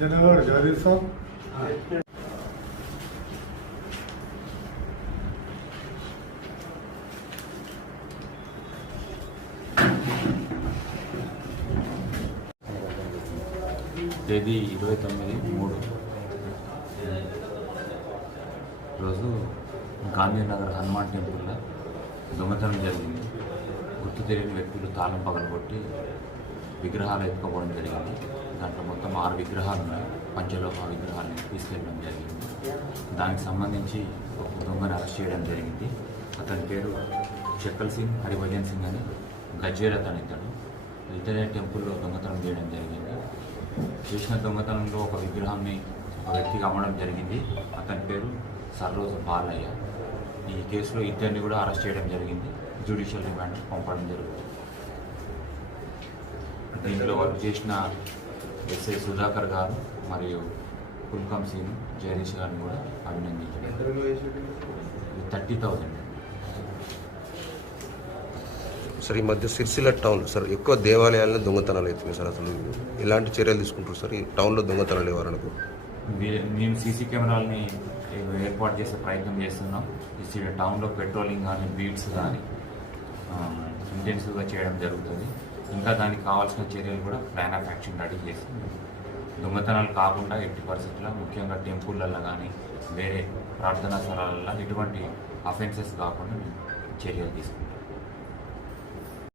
జనగఢ జారీర్ సాబ్ తేదీ 29/3 రోజు గాంధీనగర్ హనుమాన్ టెంపుల్లో దొంగతనం జరిగింది. గుర్తు తెలియని వ్యక్తులు తాళం పగలగొట్టి విగ్రహాలు ఎత్తుకోవడం జరిగింది. దాంట్లో మొత్తం 6 విగ్రహాలు ఉన్నాయి. పంచలోహ విగ్రహాలను తీసుకెళ్ళడం జరిగింది. దానికి సంబంధించి ఒక దొంగను అరెస్ట్ చేయడం జరిగింది. అతని పేరు చెక్కల్ సింగ్ హరిభజన్ సింగ్ అని గజ్వేల్ అతను. ఇతనే టెంపుల్లో దొంగతనం చేయడం జరిగింది. చేసిన దొంగతనంలో ఒక విగ్రహాన్ని ఒక వ్యక్తికి అమ్మడం జరిగింది. అతని పేరు సర్రోజు బాలయ్య. ఈ కేసులో ఇద్దరిని కూడా అరెస్ట్ చేయడం జరిగింది. జ్యుడిషియల్ రిమాండ్ పంపడం జరుగుతుంది. దీంట్లో వర్క్ చేసిన ఎస్ఐ సుధాకర్ గారు మరియు కుల్కం సింగ్ జగదీష్ గారిని కూడా అభినందించారు. 30,000. సార్, ఈ మధ్య సిరిసిల్ల టౌన్ సార్ ఎక్కువ దేవాలయాల్లో దొంగతనాలు అవుతున్నాయి సార్. అసలు ఎలాంటి చర్యలు తీసుకుంటారు సార్ ఈ టౌన్లో దొంగతనాలు ఎవరనుకో? మేము సీసీ కెమెరాలని ఏర్పాటు చేసే ప్రయత్నం చేస్తున్నాం. ఈ టౌన్లో పెట్రోలింగ్ కానీ బీట్స్ కానీ ఇంటెన్సివ్గా చేయడం జరుగుతుంది. ఇంకా దానికి కావాల్సిన చర్యలు కూడా ప్లాన్ ఆఫ్ యాక్షన్ రెడీ చేసి దొంగతనాలు కాకుండా ఎట్టి పరిస్థితుల్లో ముఖ్యంగా టెంపుల్లలో కానీ వేరే ప్రార్థనా స్థలాలలో ఇటువంటి అఫెన్సెస్ కాకుండా చర్యలు తీసుకుంటాం.